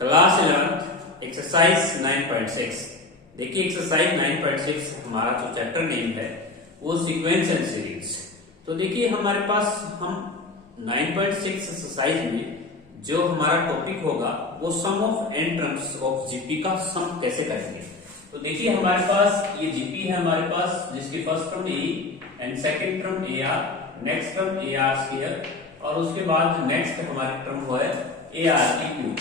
Class 11 exercise 9.6। देखिए exercise 9.6 हमारा जो चैप्टर नेम है वो सीक्वेंस एंड सीरीज। तो देखिए हमारे पास हम 9.6 एक्सरसाइज में जो हमारा टॉपिक होगा वो sum of n terms of GP का सम कैसे करेंगे। तो देखिए हमारे पास ये जीपी है हमारे पास, जिसकी first term A and second term A R, next term A R square और उसके बाद नेक्स्ट हमारी टर्म वो है ए आर की क्यूब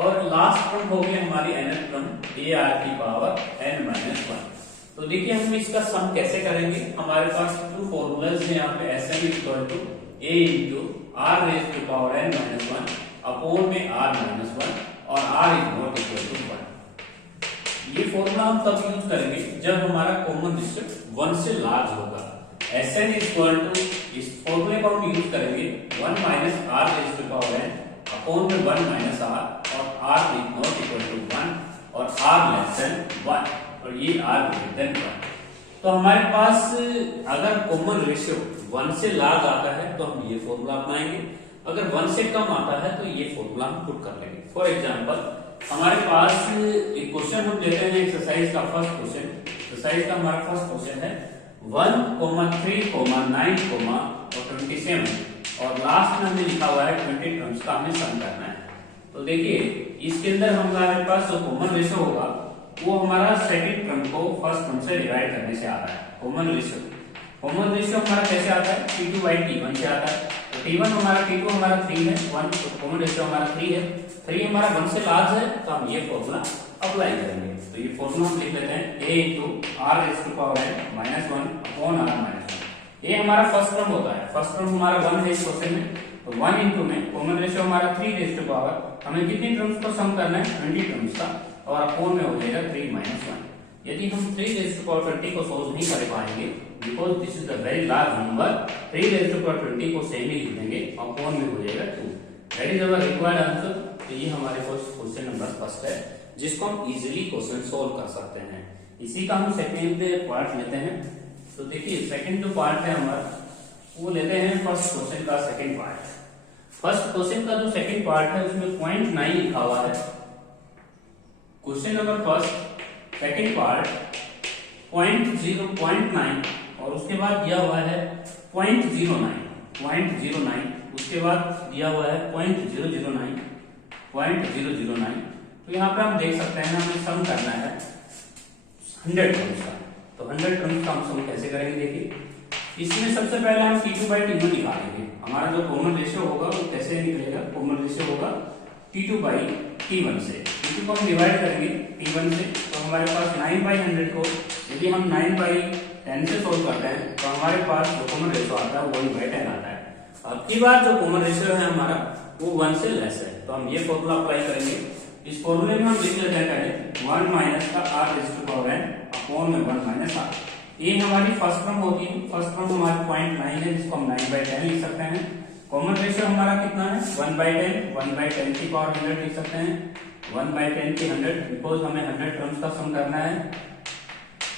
और लास्ट टर्म हो गई हमारी एन टर्म ए आर की पावर एन माइनस 1। तो देखिए हम इसका सम कैसे करेंगे। हमारे पास टू फॉर्मूलाज हैं यहाँ पे, S N equal to A into R raise to power N minus 1 upon में आर माइनस 1 और R is not equal to 1। ये फॉर्मूला हम तब यूज करेंगे जब हमारा कॉमन डिस्ट्रिक्ट 1 से लार्ज होगा। एस एन इक्वल टू, इस फॉर्मूले को हम यूज करेंगे 1 minus R raise to power N upon में 1 माइनस आर और r is not equal to 1 और r लेस देन 1 और ये r ग्रेटर देन 1। तो हमारे पास अगर कॉमन रेशियो 1 से लार्ज आता है तो हम ये फॉर्मूला अपनाएंगे, अगर 1 से कम आता है तो ये फॉर्मूला हम पुट कर लेंगे। फॉर एग्जांपल हमारे पास एक क्वेश्चन हम लेते हैं एक्सरसाइज का फर्स्ट क्वेश्चन। एक्सरसाइज का हमारा फर्स्ट क्वेश्चन है 1, 3, 9, और 27 और लास्ट में हमने लिखा हुआ है 20 टर्म्स का हमें सम करना है। तो देखिए इसके अंदर हमारे पास जो कॉमन रेशियो होगा वो हमारा सेकंड टर्म को फर्स्ट टर्म से डिवाइड करने से आता है। कॉमन रेशियो हमारा कैसे आता है, t2 by t1 से आता है। तो t1 हमारा t2 हमारा 3 है 1, तो कॉमन रेशियो हमारा 3 है। 3 हमारा 1 से लार्ज है तो हम ये फॉर्मूला अप्लाई करेंगे। तो ये फॉर्मूला हम लिख लेते हैं a into r raised to power n minus 1 upon r minus 1। ये हमारा फर्स्ट टर्म होता है, फर्स्ट टर्म हमारा 1 है इस क्वेश्चन में, तो 1 into में कॉमन रेशियो हमारा 3 रेज़ टू पावर, हमें कितनी टर्म्स को सम करना है 20 टर्म्स का और अपॉन में हो जाएगा 3 माइनस 1। यदि हम 3 रेज़ टू पावर 20 को सोल्व नहीं कर पाएंगे because this is the very large number, 3 raise to power 20 को सेम ही लिख देंगे, अपॉन में हो जाएगा 2। That is our required answer. तो ये हमारे पास क्वेश्चन नंबर फर्स्ट है जिसको हम इजीली क्वेश्चन सोल्व कर सकते हैं। इसी का हम सेकंड पार्ट लेते हैं। तो देखिए सेकंड जो पार्ट है हमारा वो लेते हैं फर्स्ट क्वेश्चन का सेकंड पार्ट। फर्स्ट क्वेश्चन का जो सेकंड पार्ट है उसमें 0.9 लिखा हुआ है। Question number first second part 0.9 और उसके बाद दिया हुआ है 0.09, उसके बाद दिया हुआ है 0.009। तो यहाँ पे हम देख सकते हैं हमें सम करना है 100 टर्म्स का। तो 100 टर्म्स का हम सम कैसे करेंगे, देखिए इसमें सबसे पहले हम t2 by t1 निकालेंगे। हमारा जो कॉमन रेशियो होगा वो कैसे निकलेगा, कॉमन रेशियो होगा t2 by t1 से। t2 को हम डिवाइड करेंगे t1 से, तो हमारे पास 9 by 100 को यदि हम 9 by 10 से सोल्व करते हैं तो हमारे पास जो कॉमन रेशियो आता है वो 1 by 10 आता है। अब की बार जो कॉमन रेशियो है हमारा वो 1 से लेस है, तो हम ये फॉर्मूला अप्लाई करेंगे। इस फॉर्मूले में हम लिख लेते हैं पहले 1 माइनस का r raise to power n upon में 1 माइनस r। ये हमारी फर्स्ट टर्म होगी, फर्स्ट टर्म हमारी 0.9 है जिसको हम 9 by 10 लिख सकते हैं। कॉमन रेशियो हमारा कितना है 1 by 10 की पावर 100 लिख सकते हैं, 1 by 10 की 100 बिकॉज हमें 100 टर्म्स का सम करना है।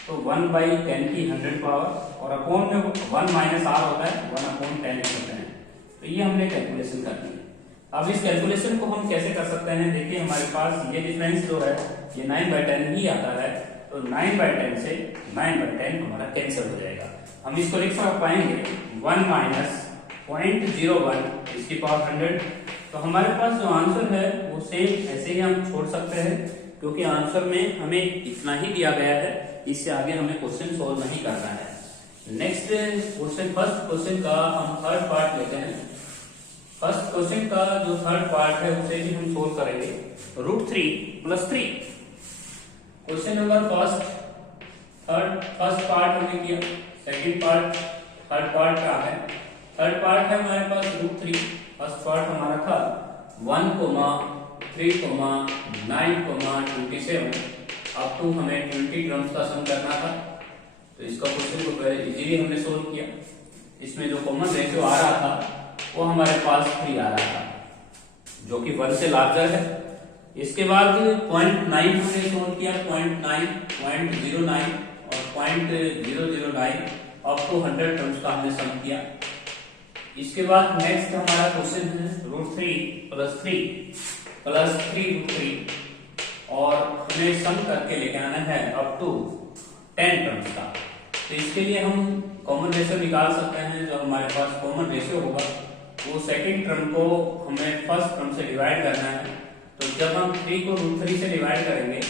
तो 1 by 10 की 100 पावर और अपॉन में 1 माइनस r होता है 1 अपॉन 10 लिख सकते हैं। तो ये हमने कैलकुलेशन करनी है। अब इस कैलकुलेशन को हम कैसे कर सकते हैं, देखिए हमारे पास ये डिफरेंस जो है ये 9 by 10 ही आता है, तो 9 by 10 से 9 by 10 हमारा कैंसिल हो जाएगा। हम इसको लिख पाएंगे 1 माइनस 0.01 इसकी पावर 100। तो हमारे पास जो आंसर है वो सेम ऐसे ही हम छोड़ सकते हैं क्योंकि आंसर में हमें इतना ही दिया गया है, इससे आगे हमें क्वेश्चन सोल्व नहीं करना है। नेक्स्ट क्वेश्चन, फर्स्ट क्वेश्चन का हम थर्ड पार्ट लेते हैं। फर्स्ट क्वेश्चन का जो थर्ड पार्ट है उसे भी हम सोल्व करेंगे √3 + 3। क्वेश्चन नंबर फर्स्ट पार्ट हमने किया, सेकंड पार्ट, थर्ड पार्ट क्या है। थर्ड पार्ट है हमारे पास √3, फर्स्ट पार्ट हमारा था 1, 3, 9, 27 अप टू हमें 20 टर्म्स का सम करना था। तो इसका क्वेश्चन को पहले इजीली हमने सोल्व किया। इसमें जो कॉमन रेशियो आ रहा था वो हमारे पास 3 आ रहा था जो कि 1 से लार्जर है। इसके बाद 0.9 हमने सोल्व किया, 0.9, 0.09 और 0.009 अप टू 100 टर्म्स का हमने सम किया। इसके बाद नेक्स्ट हमारा क्वेश्चन है √3 + 3। प्लस 3√3 और हमें सम करके लेके आना है अप टू 10 टर्म्स का। तो इसके लिए हम कॉमन रेशियो निकाल सकते हैं। जो हमारे पास कॉमन रेशियो होगा वो सेकंड टर्म को हमें फर्स्ट टर्म से डिवाइड करना है। तो जब हम 3 को √3 से डिवाइड करेंगे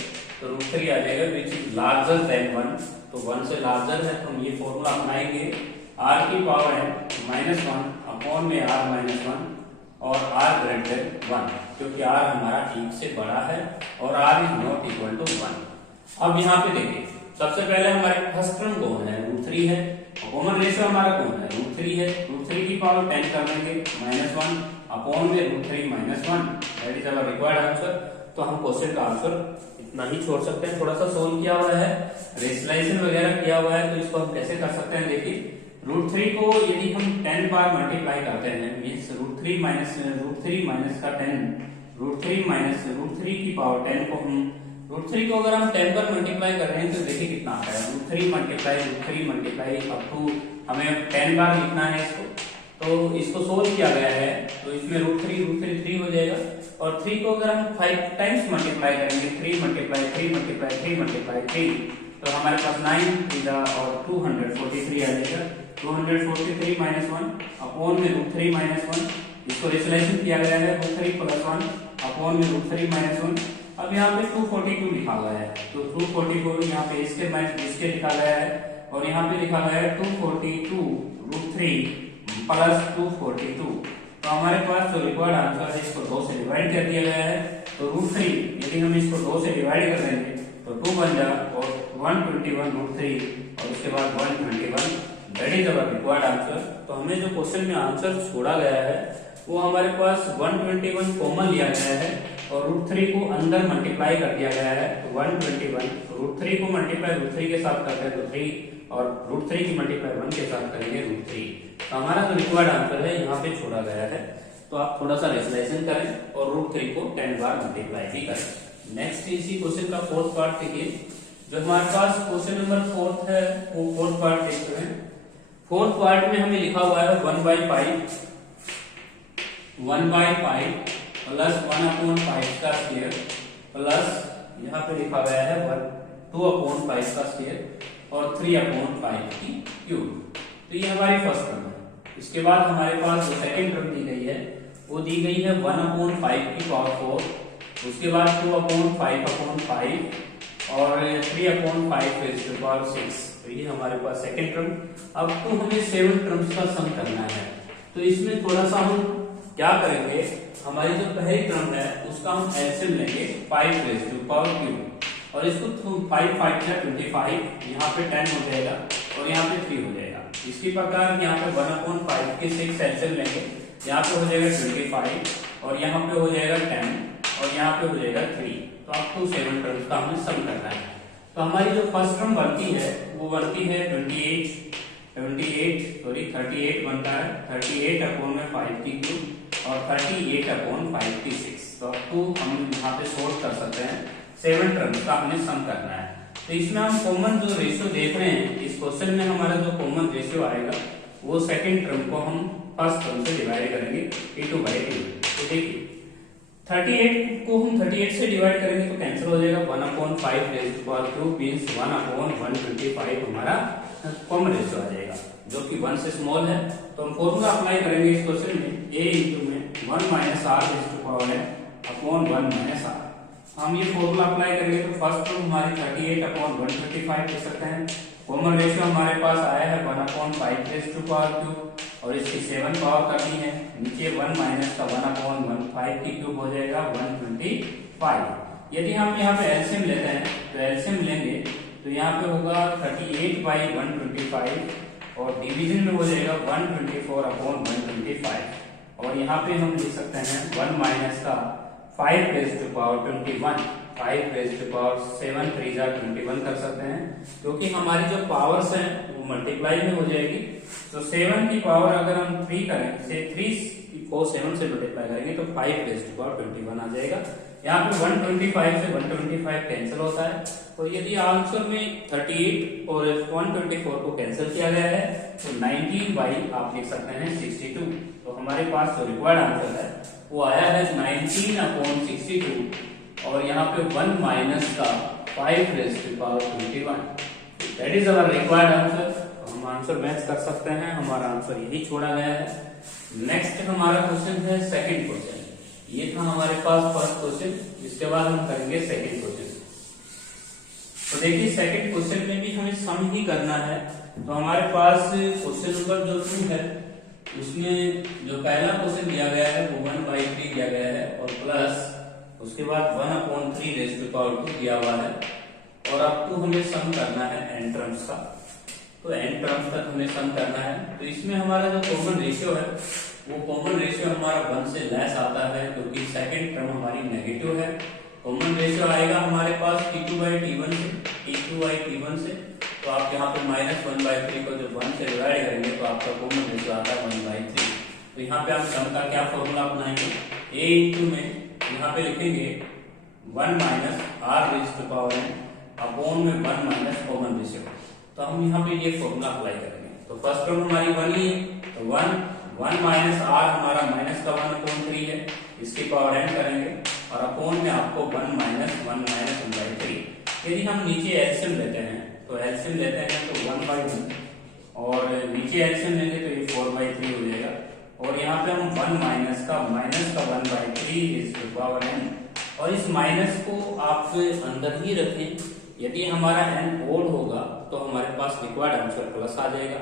तो √3 आ जाएगा विच इज लार्जर देन 1। तो 1 से लार्जर है तो हम ये फॉर्मूला अपनाएंगे r की पावर है -1 अपॉन में r -1 और r ग्रेटर 1, क्योंकि r हमारा 1 से बड़ा है और r is not equal to 1। अब यहाँ पे देखिए सबसे पहले हमारे फर्स्ट टर्म कौन है, √3 है। कॉमन रेशियो हमारा कौन है, √3 है। √3 की पावर 10 कर देंगे -1 अपॉन में √3 -1, that is our required answer. तो हम क्वेश्चन का आंसर इतना ही छोड़ सकते हैं। थोड़ा सा सोल्व किया हुआ है, रेशनलाइजेशन वगैरह किया हुआ है, तो इसको हम कैसे कर सकते हैं। देखिए √3 को यदि हम 10 बार मल्टीप्लाई करते हैं मींस √3 माइनस का 10, √3 की पावर 10 को हम √3 को अगर हम 10 पर मल्टीप्लाई कर रहे हैं तो देखिए कितना आता है, √3 मल्टीप्लाई अप टू हमें 10 बार लिखना है इसको। तो इसको सोल्व किया गया है तो इसमें √3 हो जाएगा और 3 को अगर हम 5 टाइम्स मल्टीप्लाई करेंगे 3 तो हमारे पास 9 और 243 आ जाएगा। 243 -1 अपॉन में √3 -1, इसको रेशनलाइजेशन किया गया है √3 + 1 अपॉन में √3 -1। अब यहाँ पे 242 लिखा गया है तो 242 यहाँ पे इसके माइनस इसके लिखा गया है और यहाँ पे लिखा गया है 242 √3 + 242। तो हमारे पास जो रिक्वायर्ड आंसर है इसको 2 से डिवाइड कर दिया गया है। तो √3 यदि हम इसको 2 से डिवाइड कर देंगे तो 2 बन जाएगा और 121 √3 और उसके बाद 121, that is our required answer. तो हमें जो क्वेश्चन में आंसर छोड़ा गया है वो हमारे पास 121 कॉमन लिया गया है और √3 को अंदर मल्टीप्लाई कर दिया गया है। तो 121 √3 को मल्टीप्लाई √3 के साथ करते हैं तो 3 और √3 की मल्टीप्लाई 1 के साथ करेंगे √3। तो हमारा जो रिक्वायर्ड आंसर है यहाँ पे छोड़ा गया है। तो आप थोड़ा सा रेशनलाइजेशन करें और √3 को 10 बार मल्टीप्लाई भी करें। नेक्स्ट इसी क्वेश्चन का फोर्थ पार्ट देखिए। जो हमारे पास क्वेश्चन नंबर 4 है वो फोर्थ पार्ट देखते हैं। फोर्थ पार्ट में हमें लिखा हुआ है 1/5 प्लस 1/5 का स्क्वायर प्लस यहाँ पे लिखा गया है 2/5 का स्क्वायर और 3/5 की क्यूब। तो ये हमारी फर्स्ट टर्म है। इसके बाद हमारे पास जो सेकंड टर्म दी गई है वो दी गई है 1/5 की पावर 4, उसके बाद 2/5/5 और 3/5 raised to power 6। तो ये हमारे पास सेकंड टर्म। अब तो हमें 7 टर्म्स का सम करना है। तो इसमें थोड़ा सा हम क्या करेंगे, हमारी जो पहली टर्म है उसका हम एलसीएम लेंगे 5 raised to power क्यूब और इसको 5 5 या 25, यहाँ पे 10 हो जाएगा और यहाँ पे 3 हो जाएगा। इसी प्रकार यहाँ पे 1/5 के 6 एलसीएम लेंगे, यहाँ पे हो जाएगा 25 और यहाँ पे हो जाएगा 10 और यहाँ पे हो जाएगा 3। तो अप टू 7 टर्म्स का हमें सम करना है। तो हमारी जो फर्स्ट टर्म बनती है वो बनती है 38 बनता है 38/5 की क्यूब और 38/5 की 6। तो अप टू हम यहाँ पे सोल्व कर सकते हैं 7 टर्म्स का हमें सम करना है। तो इसमें हम कॉमन जो रेशियो देख रहे हैं इस क्वेश्चन में हमारा जो कॉमन रेशियो आएगा वो सेकंड टर्म को हम फर्स्ट टर्म से डिवाइड करेंगे a2/2। तो देखिए 38 को हम 38 से डिवाइड करेंगे तो कैंसिल हो जाएगा 1/5 raised to power cube means 1/125 हमारा कॉमन रेशियो आ जाएगा जो कि 1 से स्मॉल है। तो हम फॉर्मूला अप्लाई करेंगे इस क्वेश्चन में a में 1 - r raised to power है अपॉन 1 - r। हम ये फॉर्मूला अप्लाई करेंगे तो फर्स्ट टर्म हमारी 38/125 लिख सकते हैं। कॉमन रेशियो हमारे पास आया है 1/5 raised to power क्यूब और इसकी 7 पावर करनी है, नीचे 1 माइनस का 1/15 की क्यूब हो जाएगा 125। यदि हम यहाँ पे एलसीएम लेते हैं तो एलसीएम लेंगे तो यहाँ पे होगा 38/125 और डिवीजन में हो जाएगा 124/125 और यहाँ पे हम लिख सकते हैं 1 माइनस का 5 raised to power 21, 5 raised to power 7 3 21 कर सकते हैं क्योंकि हमारी जो पावर्स हैं वो मल्टीप्लाई में हो जाएगी। तो 7 की पावर अगर हम 3 करें से 3 को 7 से मल्टीप्लाई करेंगे तो 5 raised to power 21 आ जाएगा। यहाँ पे 125 से 125 कैंसिल होता है। तो यदि आंसर में 38 और 124 को कैंसिल किया गया है तो 19 बाई आप लिख सकते हैं 62। तो हमारे पास जो रिक्वायर्ड आंसर है वो आया है 19/62 और यहाँ पे 1 माइनस का 5⁻21। That is our required answer. हम आंसर मैच कर सकते हैं, हमारा आंसर यही छोड़ा गया है। नेक्स्ट हमारा क्वेश्चन है सेकंड क्वेश्चन। ये था हमारे पास फर्स्ट क्वेश्चन, इसके बाद हम करेंगे सेकंड क्वेश्चन। तो देखिए सेकंड क्वेश्चन में भी हमें सम ही करना है। तो हमारे पास क्वेश्चन नंबर जो 2 है उसमें जो पहला क्वेश्चन दिया गया है वो 1/3 दिया गया है और प्लस उसके बाद 1/3² दिया हुआ है और अब तो हमें सम करना है n टर्म्स का। तो n टर्म्स तक हमें सम करना है। तो इसमें हमारा जो कॉमन रेशियो है वो कॉमन रेशियो हमारा 1 से लेस आता है क्योंकि सेकंड टर्म हमारी नेगेटिव है। कॉमन रेशियो आएगा हमारे पास T2/T1 से। तो आप यहाँ पे -1/3 को जब 1 से डिवाइड करेंगे तो आपका कॉमन रेशियो आता है 1/3। तो यहाँ पे आप सम का क्या फॉर्मूला अपनाएंगे, a इंटू में यहाँ पे लिखेंगे 1 माइनस r⁻n अपॉन में 1 माइनस कॉमन रेशियो। तो हम यहाँ पे ये फॉर्मूला अप्लाई करेंगे। तो फर्स्ट टर्म हमारी 1 ही है, तो 1 माइनस r हमारा माइनस का 1/3 है, इसकी पावर n करेंगे और अपॉन में आपको 1 माइनस 1/3। यदि हम नीचे एलसीएम लेते हैं तो एलसीएम लेते हैं तो 1/1 और नीचे एलसीएम लेंगे तो ये 4/3 हो जाएगा और यहाँ पे हम 1 माइनस का 1/3 और इस माइनस को आप अंदर ही रखें। यदि हमारा n ओड होगा तो हमारे पास रिक्वायर्ड आंसर प्लस आ जाएगा।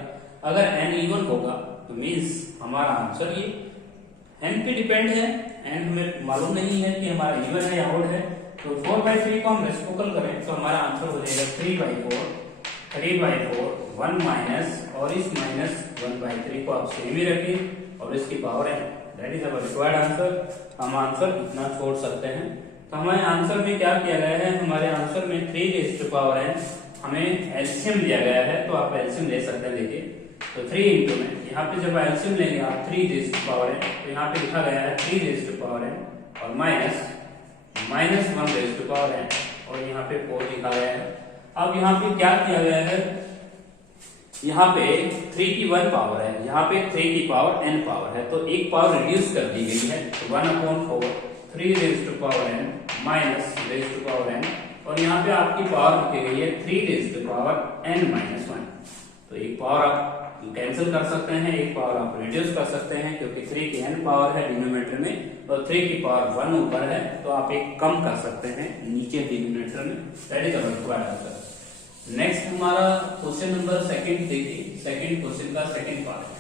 अगर n इवन होगा तो मीन्स हमारा आंसर ये n पे डिपेंड है। n हमें मालूम नहीं है कि हमारा इवन है या ओड है। तो 4/3 को हम रेसिप्रोकल करें तो हमारा आंसर हो जाएगा 3/4 1 माइनस और इस माइनस 1/3 को आप सेम ही रखें और इसकी power n। That is our required answer. हम आंसर इतना छोड़ सकते हैं। तो हमारे आंसर में क्या किया गया है, हमारे आंसर में 3n हमें एलसीएम दिया गया है। तो आप एलसीएम ले सकते हैं। देखिए तो 3 इंटू में यहाँ पे जब एलसीएम लेंगे आप 3n तो यहाँ पे लिखा गया है 3n और माइनस -1n और यहाँ पे 4 लिखा गया है। अब यहाँ पे क्या किया गया है, यहाँ पे 3 की 1 पावर है, यहाँ पे 3 की पावर n पावर है, तो एक पावर रिड्यूस कर दी गई है। 1/4 3n माइनस n और यहाँ पे आपकी पावर रखी गई है 3n-1। तो एक पावर आप कैंसिल कर सकते हैं, एक पावर आप रिड्यूस कर सकते हैं क्योंकि 3 की n पावर है डिनोमिनेटर में और 3 की पावर 1 ऊपर है, तो आप एक कम कर सकते हैं नीचे डिनोमिनेटर में। That is our required answer. Next हमारा क्वेश्चन नंबर सेकंड देखिए। सेकंड क्वेश्चन का सेकंड पार्ट है।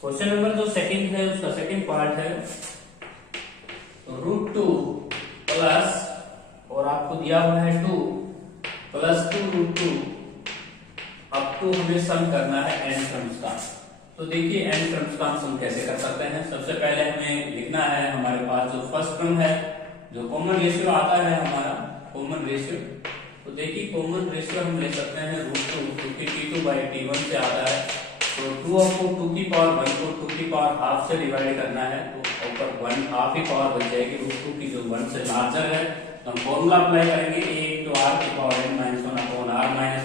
क्वेश्चन नंबर जो सेकंड है उसका सेकंड पार्ट है √2 प्लस और आपको दिया हुआ है 2 प्लस 2√2 अब तो हमें सम करना है n टर्म्स का। तो देखिए n टर्म्स का हम सम कैसे कर सकते हैं। सबसे पहले हमें लिखना है हमारे पास जो फर्स्ट टर्म है, जो कॉमन रेशियो आता है हमारा कॉमन रेशियो। तो देखिए कॉमन रेशियो हम ले सकते हैं √2 क्योंकि T2/T1 से आता है। तो 2 को 2 की पावर 1 को 2 की पावर हाफ से डिवाइड करना है तो ऊपर 1 हाफ ही पावर बच जाएगी √2 की जो 1 से लार्जर है। तो हम फॉर्मूला अप्लाई करेंगे a/r⁻n-1/r-1।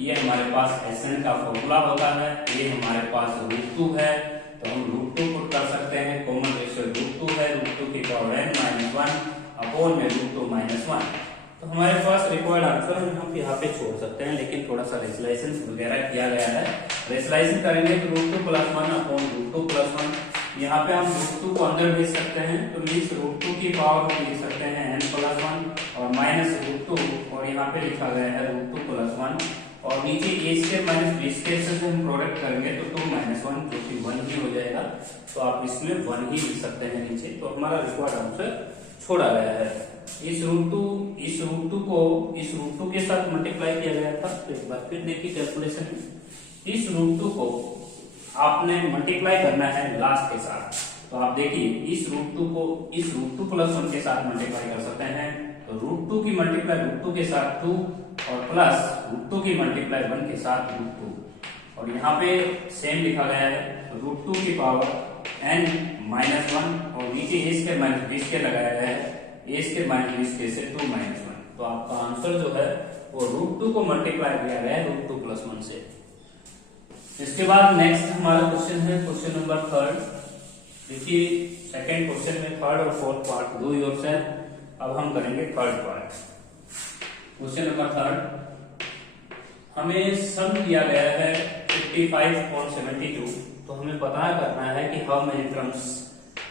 ये हमारे पास Sn का फॉर्मूला होता है। ये हमारे पास √2 है तो हम √2 पुट कर सकते हैं। कॉमन रेशियो √2 है, √2 की पावर n-1 अपॉन में √2 -1। तो हमारे पास रिक्वायर्ड आंसर हम यहाँ पे छोड़ सकते हैं, लेकिन थोड़ा सा रेशनलाइजेशन वगैरह किया गया है। रेशनलाइजेशन करेंगे तो √2 + 1 अपॉन √2 + 1। यहाँ पे हम √2 को अंदर भेज सकते हैं तो मीन्स √2 की पावर हम लिख सकते हैं n+1 और माइनस √2 और यहाँ पे लिखा गया है √2 + 1 और नीचे a² - b² से हम प्रोडक्ट करेंगे तो 2 - 1 जो कि 1 ही हो जाएगा। तो आप इसमें 1 ही लिख सकते हैं नीचे। तो हमारा रिक्वायर्ड आंसर छोड़ा गया है। इस √2 को इस √2 के साथ मल्टीप्लाई किया गया था। तो एक बार फिर देखिए कैलकुलेशन में इस √2 को आपने मल्टीप्लाई करना है लास्ट के साथ। तो आप देखिए इस √2 को इस √2 + 1 के साथ मल्टीप्लाई कर सकते हैं। तो √2 की मल्टीप्लाई √2 के साथ 2 और प्लस √2 की मल्टीप्लाई 1 के साथ √2 और यहाँ पे सेम लिखा गया है √2 की पावर n-1 और नीचे a² लगाया गया है a² - b² से 2 - 1। तो आपका आंसर जो है वो √2 को मल्टीप्लाई किया गया है √2 + 1 से। इसके बाद नेक्स्ट हमारा क्वेश्चन है क्वेश्चन नंबर 3। देखिए सेकंड क्वेश्चन में थर्ड और फोर्थ पार्ट डू योरसेल्फ। अब हम करेंगे third part. Question number third, हमें सम दिया गया है 55.72। तो हमें पता करना है कि how many terms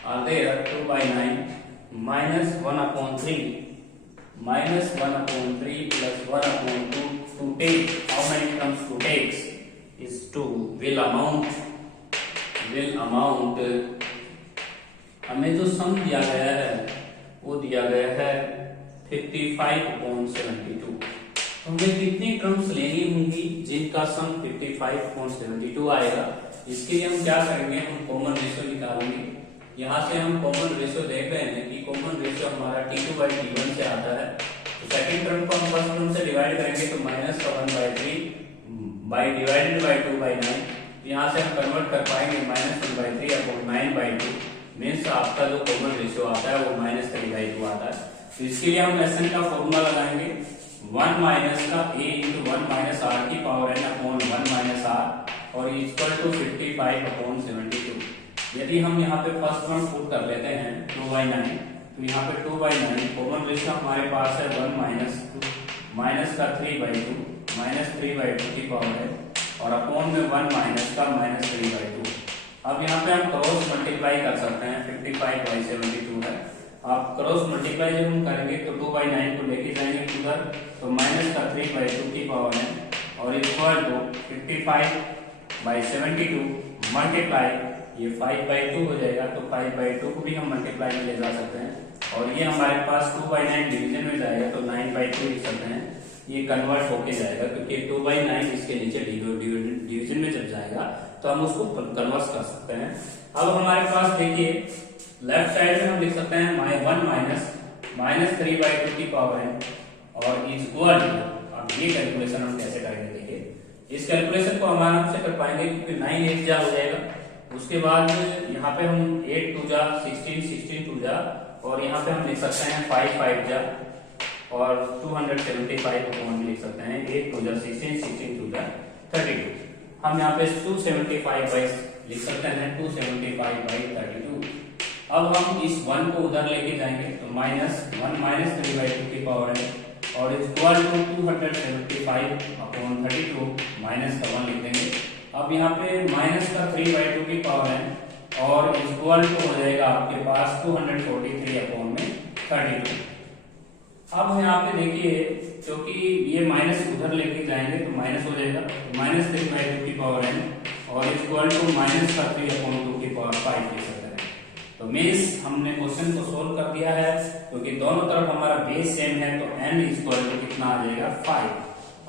are there 2/9 -1/3 -1/3 plus 1/2 to take how many terms to takes is 2 will amount हमें जो सम दिया गया है वो दिया गया है 55.72। तो हमें कितनी टर्म्स लेनी होंगी जिनका सम 55.72 आएगा। इसके लिए हम क्या करेंगे, हम कॉमन रेशियो निकालेंगे। यहाँ से हम कॉमन रेशियो देख रहे हैं कि कॉमन रेशियो हमारा T2/T1 से आता है। तो सेकंड टर्म को हम फर्स्ट टर्म से डिवाइड करेंगे तो -1/3 बाई डिवाइडेड बाई 2/9। यहाँ से हम कन्वर्ट कर पाएंगे -1/3 अपॉन 9/2 मीन्स आपका जो कॉमन रेशियो आता है वो -3/2 आता है। तो इसके लिए हम SN का फॉर्मूला लगाएंगे 1 माइनस का a इंटू 1 माइनस r की power n upon 1 minus r और इक्वल टू 55/72। यदि हम यहाँ पे फर्स्ट टर्म पुट कर लेते हैं 2/9 तो यहाँ पे 2/9 कॉमन रेशियो हमारे पास है 1 माइनस का 3/2 -3/2 की पावर है और अपॉन में 1 माइनस का -3/2। अब यहाँ पे हम क्रॉस मल्टीप्लाई कर सकते हैं 55/72 है। आप क्रॉस मल्टीप्लाई जब हम करेंगे तो 2/9 को लेके जाएंगे उधर तो माइनस का 3/2 की पावर है और इक्वल टू 55/72 मल्टीप्लाई ये 5/2 हो जाएगा। तो 5/2 को भी हम मल्टीप्लाई में ले जा सकते हैं और ये हमारे पास 2/9 डिवीजन में जाएगा तो 9/2 लिख सकते हैं। ये कन्वर्ट होके जाएगा क्योंकि 2/9 इसके नीचे डिवीजन में जब जाएगा तो हम उसको कन्वर्ट कर सकते हैं। अब हमारे पास देखिए लेफ्ट साइड में हम लिख सकते हैं 1 माइनस 3/2 की पावर है और इज इक्वल टू, अब ये कैलकुलेशन हम कैसे करेंगे देखिए। इस कैलकुलेशन को हम आराम से कर पाएंगे क्योंकि 9 8 जा हो जाएगा। उसके बाद यहाँ पे हम 8 2 जा 16 16 2 जा और यहाँ पे हम लिख सकते हैं 5 5 जा और 275 अपॉन लिख सकते हैं 8 2 जा 16 16 2 जा 32। हम यहाँ पे 275 लिख सकते हैं 275/32। अब हम इस 1 को उधर लेके जाएंगे तो -1 माइनस 3/2 की पावर है और इक्वल टू 275/32 माइनस का 1 लिख देंगे। अब यहाँ पे माइनस का 3/2 की पावर है और इक्वल टू हो जाएगा आपके पास 243/32। अब यहाँ पे देखिए क्योंकि ये माइनस उधर लेके जाएंगे तो माइनस हो जाएगा तो -3/2 की पावर है और इक्वल टू माइनस का 3/2 की पावर 5 लिख सकते हैं। तो मीन्स हमने क्वेश्चन को सोल्व कर दिया है क्योंकि दोनों तरफ हमारा बेस सेम है तो n इक्वल टू कितना आ जाएगा 5।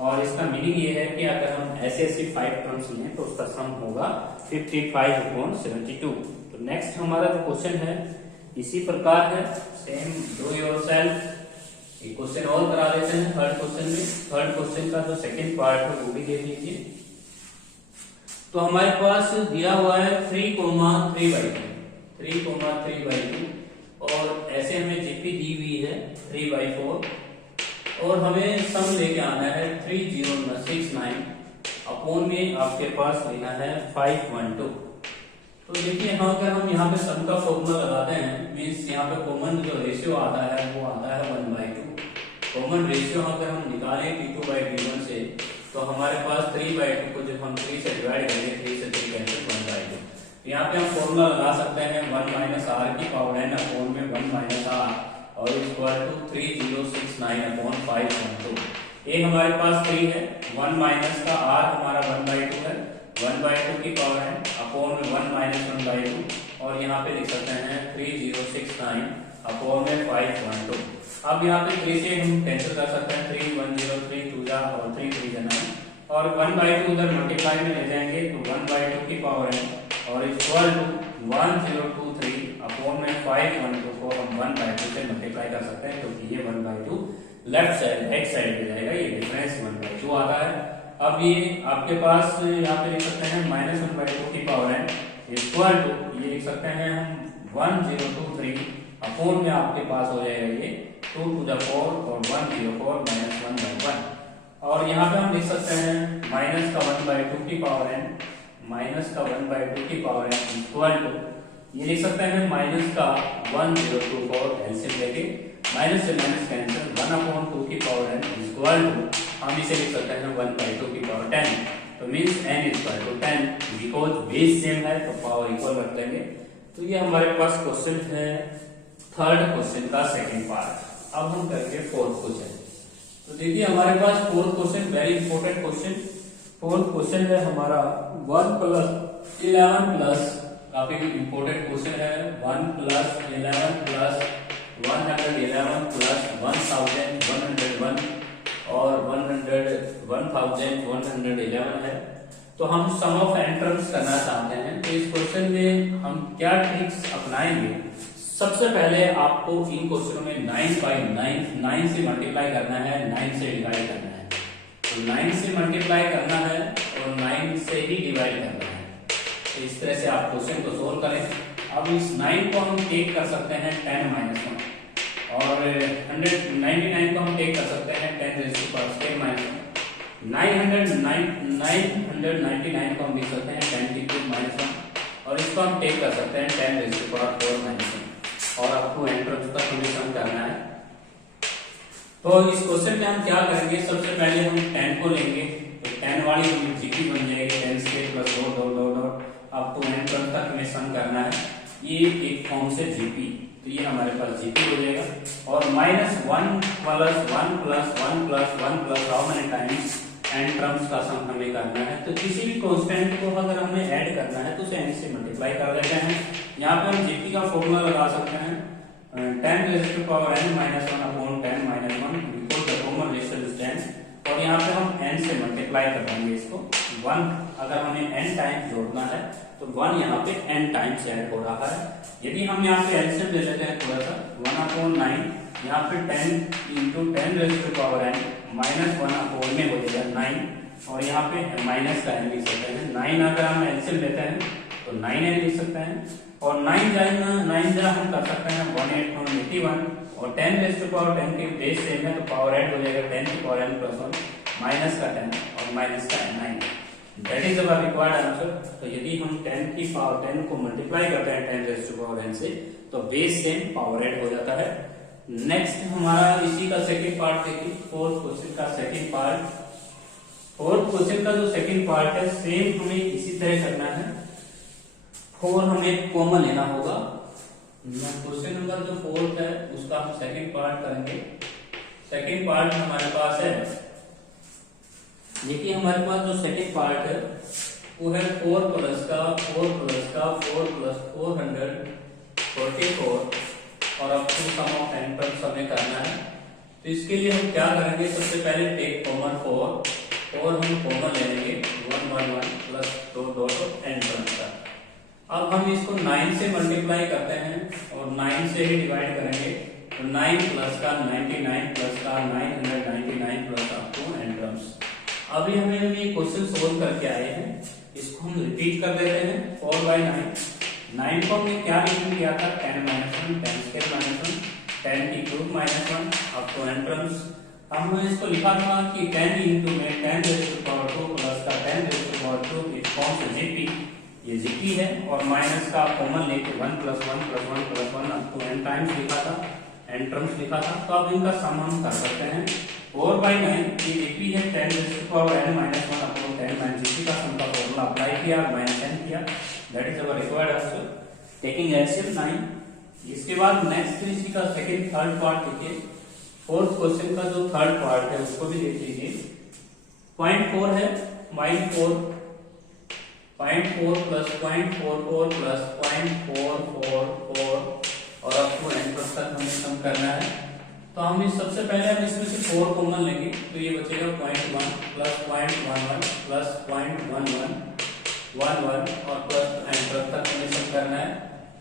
और इसका मीनिंग ये है कि अगर हम ऐसे 5 टर्म्स लें तो उसका सम होगा 55/72। तो नेक्स्ट हमारा जो क्वेश्चन है इसी प्रकार है सेम डू योरसेल्फ। ये क्वेश्चन और करा देते हैं थर्ड क्वेश्चन में। थर्ड क्वेश्चन का जो सेकंड पार्ट है वो भी देख लीजिए। तो हमारे पास दिया हुआ है 3,3/2 और ऐसे हमें जीपी दी हुई है 3/4 और हमें सम लेके आना है 3069 अपॉन में आपके पास लेना है 512। तो देखिए हाँ अगर हम यहाँ पे सम का फॉर्मूला लगाते हैं मीन्स यहाँ पे कॉमन जो रेशियो आता है वो आता है 1/2। कॉमन रेशियो अगर हम निकालें T2/T1 से तो हमारे पास 3/2 को जब हम 3 से डिवाइड करेंगे 3 से 3 कैंसिल 1/2। तो यहाँ पे हम फॉर्मूला लगा सकते हैं 1 माइनस r की पावर n अपॉन में 1 माइनस r और इक्वल टू 3069 अपॉन 512। ये हमारे पास 3 है 1 माइनस का r हमारा 1/2 है 1/2 की पावर है अपॉन में 1 माइनस 1/2 और यहाँ पे लिख सकते हैं 3069 अपॉन में 512। अब यहाँ पे 3 से हम कैंसिल कर सकते हैं 3 1 0 3 2 जा और 3 3 जा 9 और 1/2 उधर मल्टीप्लाई में ले जाएंगे तो 1/2 की पावर है और इक्वल टू 1023 अपॉन में 512 को हम 1/2 से मल्टीप्लाई कर सकते हैं क्योंकि ये 1/2 लेफ्ट साइड राइट साइड में जाएगा, ये डिफरेंस 1/2 आता है। अब ये आपके पास यहाँ पे लिख सकते हैं -1/2 की पावर है इक्वल टू ये लिख सकते हैं हम 1023 अपॉन में आपके पास हो जाएगा ये 2 to the 4 और 104 माइनस 1/1 और यहाँ पे हम लिख सकते हैं माइनस का 1/2 की पावर है माइनस का 1/2 की पावर है इक्वल टू ये लिख सकते हैं माइनस का 1024 एलसीएम लेके माइनस से माइनस कैंसिल 1/2 की power n is equal to हम इसे लिख सकते हैं 1/2 की पावर 10 तो means n is equal to 10 because base same है तो पावर इक्वल रख देंगे। तो ये हमारे पास क्वेश्चन है थर्ड क्वेश्चन का सेकंड पार्ट। अब हम करेंगे फोर्थ क्वेश्चन। तो देखिए हमारे पास fourth question very important question. Fourth question है हमारा 1 + 11 प्लस काफी इंपॉर्टेंट क्वेश्चन है 1 + 11 प्लस 111 प्लस 1101 और 1111 है। तो हम सम ऑफ एंट्रम्स करना चाहते हैं। तो इस क्वेश्चन में हम क्या ट्रिक्स अपनाएंगे। सबसे पहले आपको इन क्वेश्चनों में 9 से मल्टीप्लाई करना है, 9 से डिवाइड करना है। तो 9 से मल्टीप्लाई करना है और 9 से ही डिवाइड करना है। तो इस तरह से आप क्वेश्चन को सोल्व करें। अब इस 9 को हम टेक कर सकते हैं 10 - 1 और 199 को हम टेक कर सकते हैं 10 - 1 999 को हम लिख सकते हैं 10³ - 1 और इसको हम टेक कर सकते हैं 10⁴ - 1 और अप टू एंट्रम्स तक हमें सम करना है। तो इस क्वेश्चन में हम क्या करेंगे, सबसे पहले हम 10 को लेंगे तो 10 वाली हमारी जीपी बन जाएगी 10² + 2 अप टू एंट्रम्स तक हमें सम करना है। ये एक फॉर्म से जीपी, तो ये हमारे पास जीपी हो जाएगा और -1 + 1 + 1 + 1 + हाउ मेनी टाइम्स एंट्रम्स का सम हमें करना है। तो किसी भी कांस्टेंट को अगर हमें ऐड करना है तो उसे n से मल्टीप्लाई कर देते हैं। यहाँ पे हम जीपी का फॉर्मूला लगा सकते हैं 10⁻n - 1/10 - 1 because the common ratio is 10 और यहाँ पे हम n से मल्टीप्लाई कर देंगे इसको 1। अगर हमें n टाइम्स जोड़ना है तो 1 यहाँ पे n टाइम्स ऐड हो रहा है। यदि हम यहाँ पे एलसीएम ले लेते हैं थोड़ा सा 1/9 यहाँ पे 10 × 10⁻n -1/4 में हो जाएगा 9 और यहाँ पे माइनस का n लिख सकते हैं। 9 अगर हम एलसीएम लेते हैं तो 9n लिख सकते हैं और 9 जा हम कर सकते हैं 181 और 10⁻10 के बेस सेम है तो पावर ऐड हो जाएगा 10⁻n + 1 माइनस का 10 और माइनस का 9 that is our required answer. तो यदि हम 10 की पावर 10 को मल्टीप्लाई करते हैं 10⁻n से तो बेस सेम पावर ऐड हो जाता है। नेक्स्ट हमारा इसी का सेकंड पार्ट देखिए फोर्थ क्वेश्चन का सेकंड पार्ट। फोर्थ क्वेश्चन का जो सेकंड पार्ट है सेम हमें इसी तरह करना है। 4 हमें कॉमन लेना होगा। क्वेश्चन नंबर जो फोर्थ है उसका हम सेकंड पार्ट करेंगे। सेकंड पार्ट हमारे पास है, देखिए हमारे पास जो सेकंड पार्ट है वो है 4 + का 4 + 444 और अब टू सम ऑफ एंट्रम्स हमें करना है। तो इसके लिए हम क्या करेंगे, सबसे पहले टेक कॉमन 4 हम कॉमन ले लेंगे 111 + 2 एंट्रम्स का। अब हम इसको 9 से मल्टीप्लाई करते हैं और 9 से ही डिवाइड करेंगे तो 9 + का 99 + का 999 + अप टू एंट्रम्स। अभी हमें ये क्वेश्चन सोल्व करके आए हैं, इसको हम रिपीट कर देते हैं 4/9। 9 को हमने क्या रिपीट किया था 10 - 1 10² - 1 10³ - 1 अप टू एंट्रम्स। हमने इसको लिखा था कि 10 × 10⁻² प्लस का 10⁻² इट फॉर्म्स जीपी, ये जीपी है और माइनस का कॉमन लेके 1 + 1 + 1 + 1 अप टू n टाइम्स लिखा था, एंट्रम्स लिखा था। तो अब इनका सम हम कर सकते हैं 4/9 ये जीपी है 10⁻n - 1 अप टू 10 जीपी का सम का फॉर्मूला अप्लाई किया -n किया that is our required answer taking LCM 9। इसके बाद नेक्स्ट इसी का सेकंड थर्ड पार्ट देखिए। फोर्थ क्वेश्चन का जो थर्ड पार्ट है उसको भी देख लीजिए। पॉइंट 4 है -4 0.4 + 0.44 + 0.444 और अप टू n तक हमें सम करना है। तो हम इस सबसे पहले हम इसमें से 4 कॉमन लेंगे तो ये बचेगा 0.1 + 0.11 + 0.11 11 और प्लस n तक हमें सम करना है।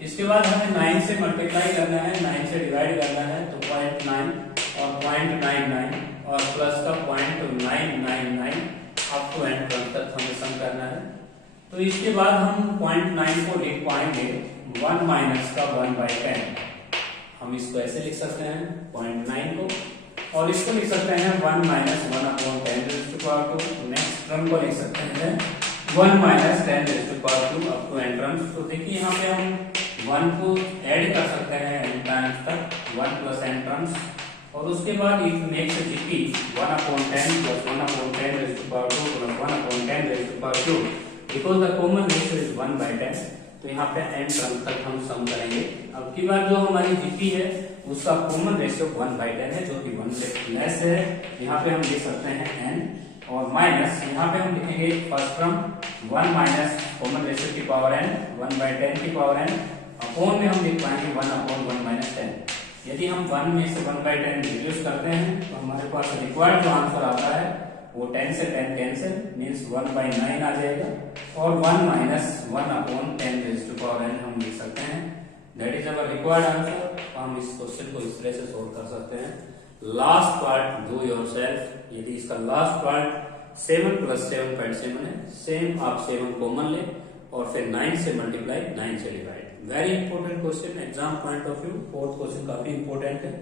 इसके बाद हमें 9 से मल्टीप्लाई करना है, 9 से डिवाइड करना है तो 0.9 और 0.99 और प्लस का 0.999 अप टू n तक हमें सम करना है। तो इसके बाद हम 0.9 को लिख पाएंगे 1 माइनस का 1/10। हम इसको ऐसे लिख सकते हैं 0.9 को और इसको लिख सकते हैं 1 - 1/10⁻²। नेक्स्ट टर्म को लिख सकते हैं 1 - 10⁻² अप टू n टर्म्स। तो देखिए यहाँ पे हम 1 को ऐड कर सकते हैं n टाइम्स तक, 1 प्लस n टर्म्स, और उसके बाद it makes GP 1/10 plus 1/10 raised to power 2 plus 1/10 raised to power 2 because the common ratio is 1/10। तो यहाँ पे n टर्म तक हम सम करेंगे। अब की बार जो हमारी जीपी है उसका कॉमन रेशियो 1/10 है, जो कि 1 से लेस है। यहाँ पे हम लिख सकते हैं n, और माइनस यहाँ पे हम लिखेंगे first term 1 minus common ratio की पावर n 1/10 की पावर n, अपॉन में हम लिख पाएंगे 1/1 माइनस 10। यदि हम 1 में से 1/10 रिड्यूस करते हैं तो हमारे पास रिक्वायर्ड जो आंसर आता है वो 10 से 10 कैंसिल, मीन्स 1/9 आ जाएगा, और 1 minus 1/10 raised to power n हम लिख सकते हैं। That is our required answer. तो हम इस क्वेश्चन को इस तरह से सोल्व कर सकते हैं। Last part do yourself. यदि इसका लास्ट पार्ट 7 प्लस 7.7 है, सेम आप 7 कॉमन ले और फिर 9 से मल्टीप्लाई, 9 से divide. Very important question exam point of view. Fourth question काफी इंपॉर्टेंट है।